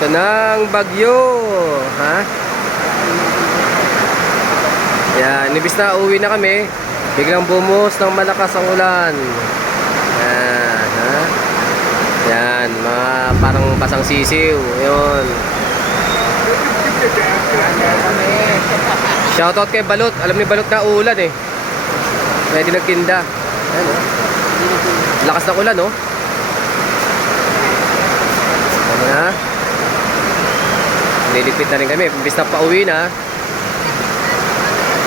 Ito ng bagyo. Ha? Yan, nibis na uwi na kami. Biglang bumuhos ng malakas ang ulan. Yan, ha? Yan, mga parang basang sisiw. Yun. Shoutout kay Balot. Alam ni Balot na ulan eh. Kaya di nagtinda. Ayan, oh. Lakas ng ulan, oh. Ayan na. Nilipit na rin kami. Imbis na pauwi na,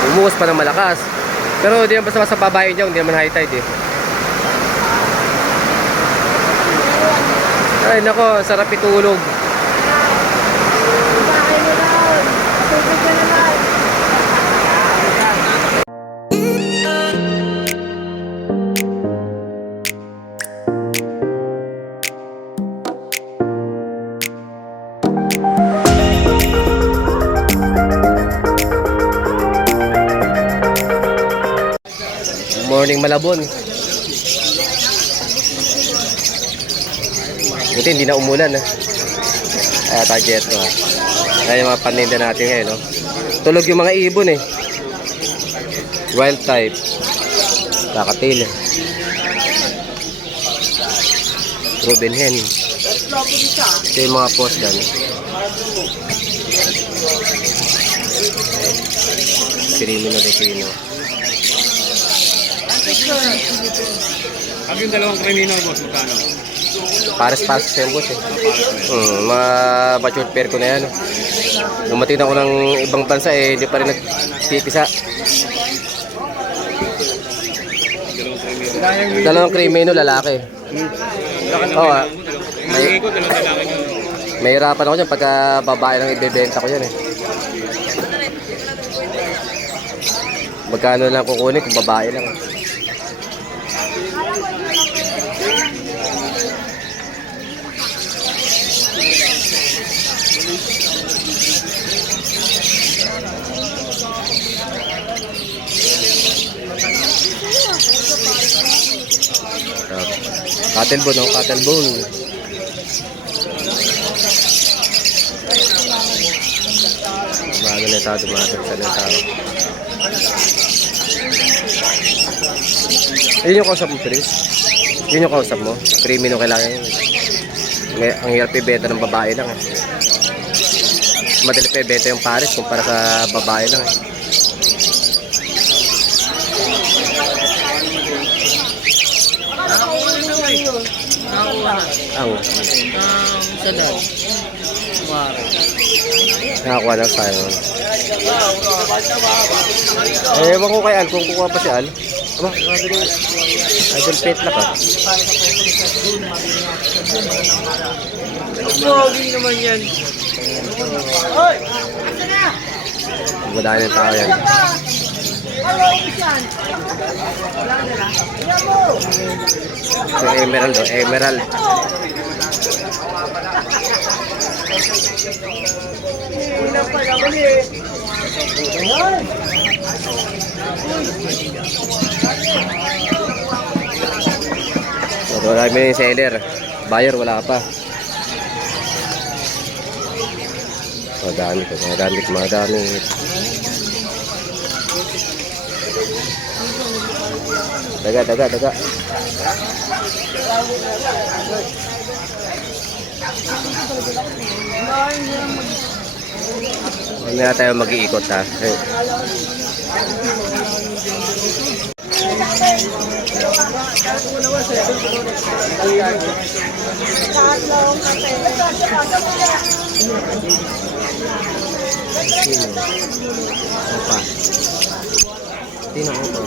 umuhos pa ng malakas. Pero di naman basta pabayan dyan. Hindi naman high tide eh. Ay nako, sarap itulog. Morning Malabon. Buti hindi na umulan ha. Target to ha. Ayan yung mga paninda natin ngayon, no? Tulog yung mga ibon eh. Wild type. Kakatil. Ruben hen. Ito yung mga post dyan. Pirimino Recino. Ang yung dalawang krimino, boss, magkano? Pares-pares siya yung boss eh. Mga matured pair ko na yan. Lumating ako ng ibang bansa eh, hindi pa rin nagtitisa. Dalawang krimino lalaki. Oo, may hirapan ako dyan pagka babae lang ibebenta ko yan eh. Magkano lang kukunin kung babae lang. Cattlebone, no? Cattlebone. Bago na ito, dumatag sa tao. Yun yung kausap mo, Chris? Yun yung kausap mo? Krimino kailangan yun. Ang hirap ibenta ng babae lang eh. Madali pa ibenta yung pares kumpara sa babae lang eh. Salat. Nakakuha lang tayo. Ewan ko kay Al, kung kukuha pa si Al. Aba, idol pet na ka. Pogi naman yan. Madami ng tao yan. Ito emerald, oh, emerald. So, marami na yung seller. Buyer, wala ka pa. Madami. Daga. Hindi na tayo mag-iikot ha. Sino ko to?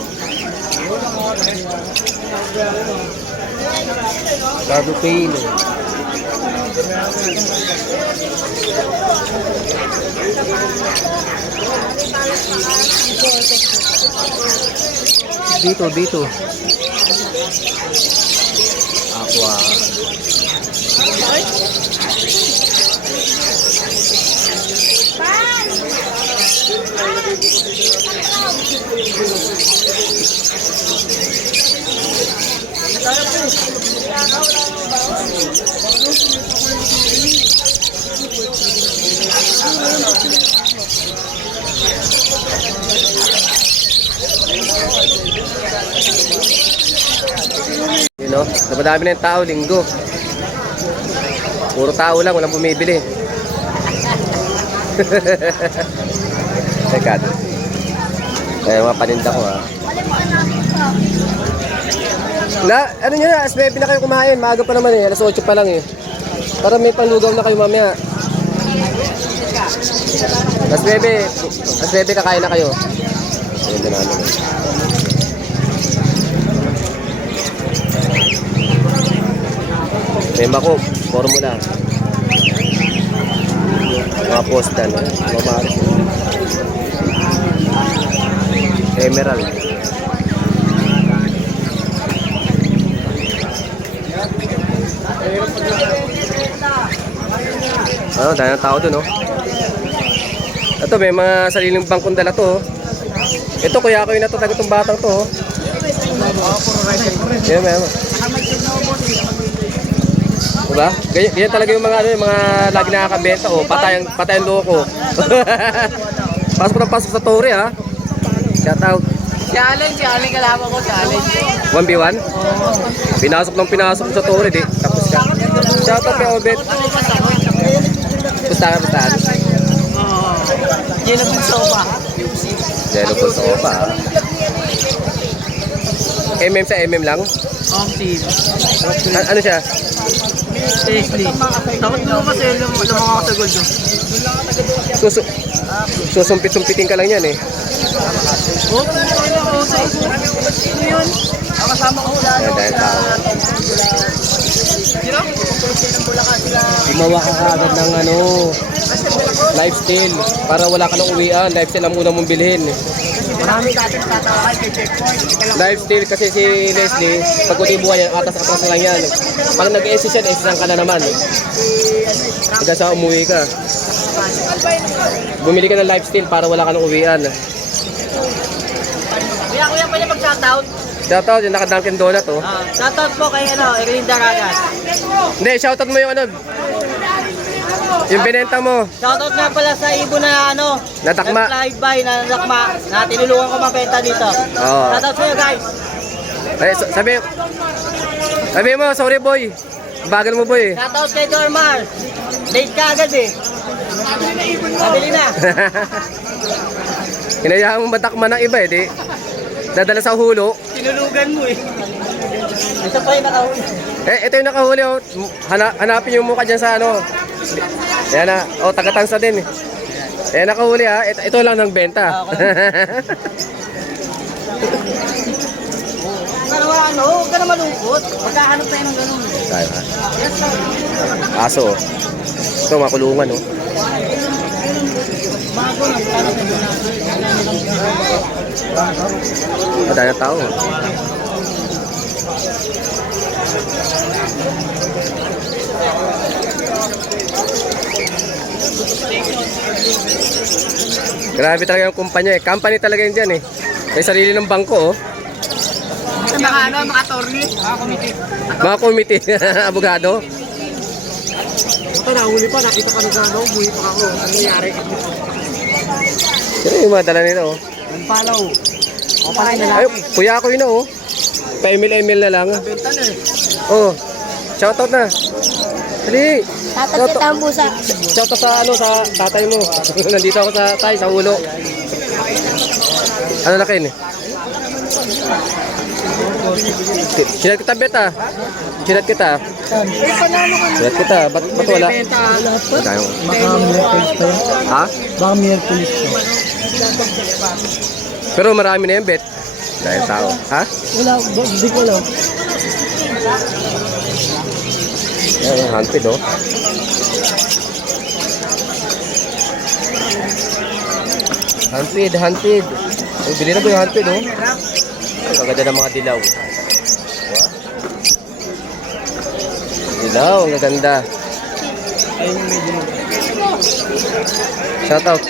Gado Pilo. Dito. Aqua. dami na yung tao, linggo. Puro tao lang, walang bumibili. Teka. Kaya mga paninda ko ha. Ano nyo na, alas 9 na kayo kumain. Maaga pa naman eh, alas 8 pa lang eh. Para may panglugaw na kayo mamaya. Alas 9 kakain na kayo. Ayun na namin. May makop, formula. Mga postan, mga maris. Emerald. Ano, dahil ng tao dun, oh. Ito, may mga sariling bangkong dala to, oh. Ito, kuya ko yun na to, taga itong batang to, oh. Yan, may ano. Diba? Ganyan talaga yung mga, ano, yung mga lagi nakakabenta, oh. Patayang loko. Pasok sa tore, ha. Shout out. Challenge kalaban ko, challenge. 1v1? Pinasok sa tore, di. Tapos ka. Shout out kay Obet. Pustahan. Oo. Yelo po sopa. Jello po sa opa, ha. MM sa MM lang? Team. Ano siya? Seriously. Takot mo kasi lumang ako sa gold yun. Susumpit-sumpitin ka lang yan, eh. Oh, ano ako sa ano yun? Ang kasama ko wala. Dahil tao. Sino? Gumawa ka agad ng ano, lifestyle. Para wala ka nang uwian. Lifestyle ang muna mong bilhin. Marami natin tatawakan kay checkpoint. Lifestyle kasi si Leslie, pag kuti buhay yan, atas-atas lang yan. Pag nag-exist yan, exist ka na naman. Hanggang sa umuwi ka. Bumili ka ng lifestyle para wala ka nang uwian. Kuya pa niya mag-shoutout. Shoutout, yung naka-Dunkin Donut, oh. Shoutout po kay Erlinda Ragas. Hindi, shoutout mo yung ano, yung binenta mo. Shoutout nga pala sa ibon na Natakma. Live by na natakma na tinulungan ko mabenta dito. Oo. Shoutout sa'yo guys. Ay, sabi mo, sorry boy. Bagal mo boy. Shoutout kay Dormar. Late ka agad eh. Nabili na. Hinayaan mo matakma ng iba, eh, di. Dadala sa hulo. Tinulugan mo eh. Ito pa yung nakahuli. Ito yung nakahuli, oh. Hanapin yung mukha dyan sa ano. Yan na. Oh, taga-tansa din. Nakahuli, ha. Ito lang ng benta. Huwag ka na malungkot. Magkahanap tayo ng ganun. Tayo, ha. Aso, oh. Ito, makulungan, oh. Madami ng tao. Grabe talaga yung kumpanya, eh. Company talaga yun dyan, eh. May sarili ng bangko, oh. Mga attorney. Mga committee, abogado. Ito nahuli pa, nakita ka nung buhay pa ako. Ano nangyari? Sino yung mga dala nila, oh. Ang palaw. O pala yung Ay, kuya ko yun, oh. Pa-email na lang. Benta na eh. Oh, shoutout na. Dali. Tatat kita ang pusa. Shoutout sa ano, sa tatay mo. Nandito ako sa sa ulo. Ano na kayo? Sinat kita, bet, ah. Sinat kita. Sinat kita. Ba't wala? Tayo. Ha? Baka may police ko. Pero marami na yung bet. Dahil tao. Ha? Wala, hindi ko alam. Ayan, hunted, oh. Hunted. Ay, bili na ba yung hunted, oh? Ang gaganda ng mga dilaw. Dilaw, ang gaganda. Shout out.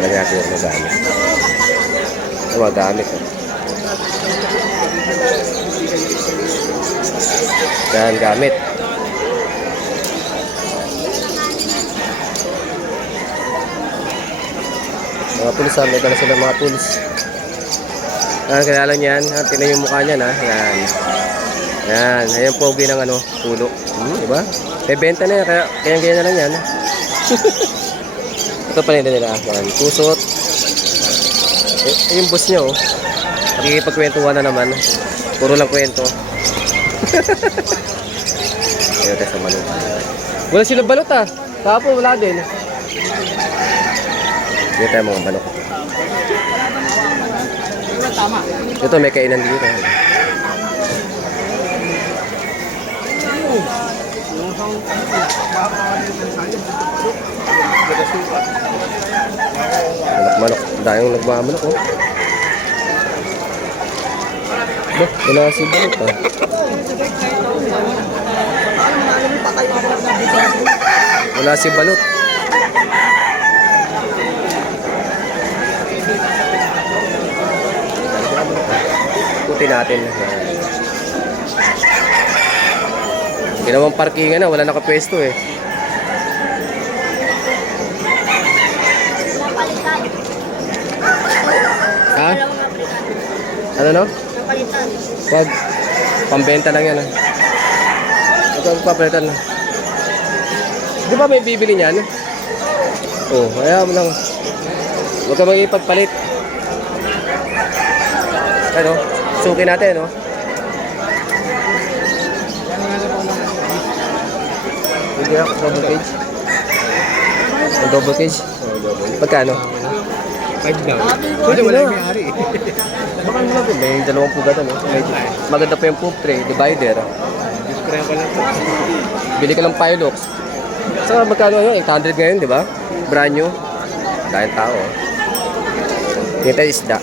Lagyan natin yung magamit. Ang magamit, oh. Yan, gamit. Mga tools, may dala sila mga tools. Kilala niyan. Tingnan yung mukha niya na. Yan. Yan. Ayan pogi ng ano, pulo. Diba? May benta na yan. Kaya ganyan na lang yan. Ito pa rin nila. Yan. Kusot. Yung boss niya, oh. Nakikipagkwentuhan na naman. Puro lang kwento. Ayun tayo sa manok. Wala sila balot ah. Kapo wala din. Dito tayo mga manok. Ito may kainan dito. Manok. Dahil nagmamanok oh. Wala si balot ah. Wala si balot. Ikutin natin. Ginawang parkingan na, wala nakapwesto eh. Ha? Ano no? Wag. Pambenta lang yan. Ito ang papalitan na. Di ba may bibili niyan? Oh, kaya mo lang. Huwag ka mag-ipagpalit. Ano? Suki natin, no? Hindi ako, double cage. Ang double cage? Pagkano? 5 daw. Pwede Wala na. yung may-ari. Baka nila din. May dalawang pugatan, no? Maganda pa yung poop tray, divider. Discrepan ko lang po. Bili ka lang Pilux. Saka magkano yun? 800 ngayon, di ba? Brand new. Dahil tao. Dito tayo isda.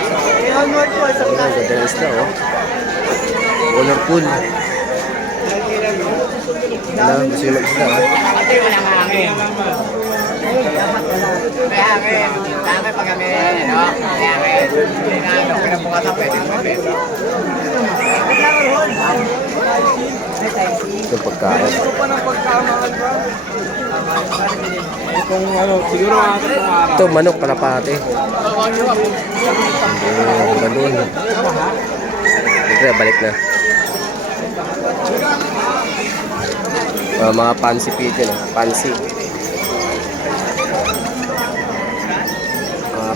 Ang ganda ng isda, oh. Colorful. Wala, gusto yung mag-isda, ha? May hangin. Tama pag kami, ano? May hangin. Pinabukatan pwede mo. Itong pagkain. Kung ano, siguro mga araw. Ito, manok, kalapate. Balon. Siyempre, balik na. Mga pansy pigeon, pansy.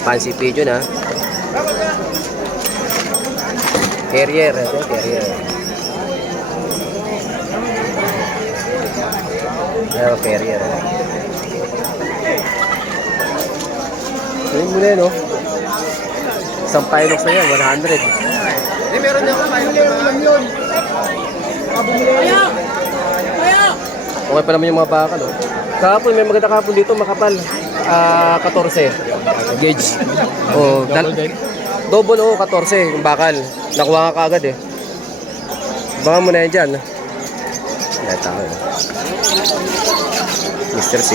Pansy pigeon, ha. Carrier, ito, carrier. Ayan, carrier. Ayun muna yun, no? Isang Pilux na yan, 100. Eh, meron niya ako kayo. Meron yun. Kaya! Kaya! Okay pa naman yung mga baka, no? Kahapon, may maganda kahapon dito, makapal. 14 gauge. Oh, double o 14 yung bakal. Nakuha ka agad eh. Baka mo na yan dyan. Ito ako. Mr. C.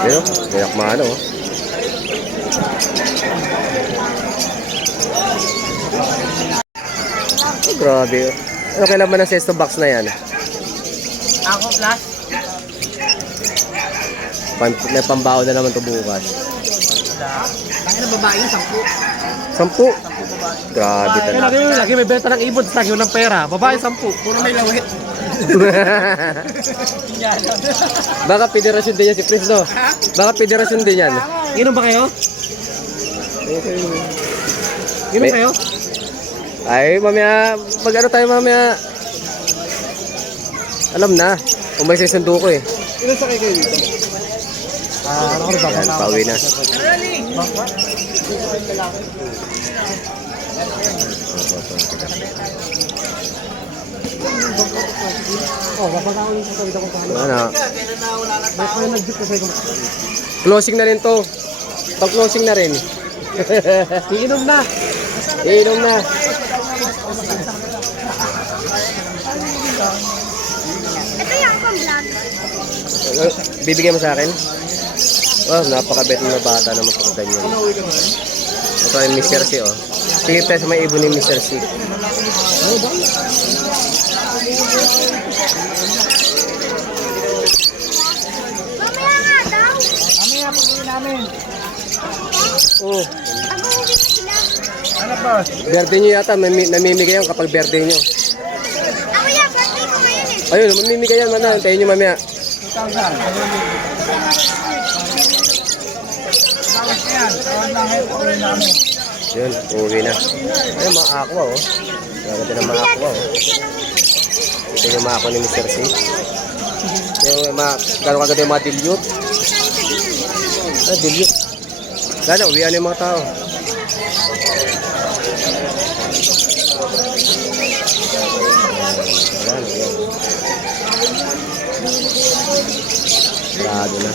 Pero, gayak maano. Oh, grabe. Ano kaya naman ang sesto box na yan? Ako plus. May pambaon na naman ito bukas. Tangin na babae yung 10. 10? Grabe talaga. Lagi may benta ng ibon, lagi ng pera. Babae 10. Puro may lawit. Baka federasyon din yan si Prince, no? Baka federasyon din yan. Inom ba kayo? Inom May- kayo? Ay, mamaya, mag-ano tayo mamaya. Alam na, umalis yung sundo ko eh. Inom sa kayo dito? Ano ba? Yan, pauwi na. Oh, papatawin ko sa dito ko sa Ano? May pa nag-jeep kasi kung Closing na rin to. Pag-closing na rin. iinom na. Iinom na. Ito yung pang-vlog. Bibigyan mo sa akin? Oh, napakabait na bata naman pag ganyan. Ito ay Mr. C, oh. Sige tayo sa may ibon ni Mr. C. Mamaya nga daw. Mamaya pag-uwi namin. Oh, Ako uwi na sila. Ano boss? birthday nyo yata. Namimigay yan kapag birthday nyo. Ako yan, birthday ko ngayon eh. Ayun, mamimigay yan. Ano, tayo nyo mamaya. 2,000. Tawag na yan. Tawag na ngayon pag-uwi namin. Yun, uwi na. Ayun, mga aqua, oh. Gaganda ng mga aqua, oh. Ito yung mga aqua ni Mr. C. Yung mga, gano'ng kaganda yung mga dilute. Ah, dilute. Gano'n, uwian yung mga tao. Ayan, ayan. Sarado na.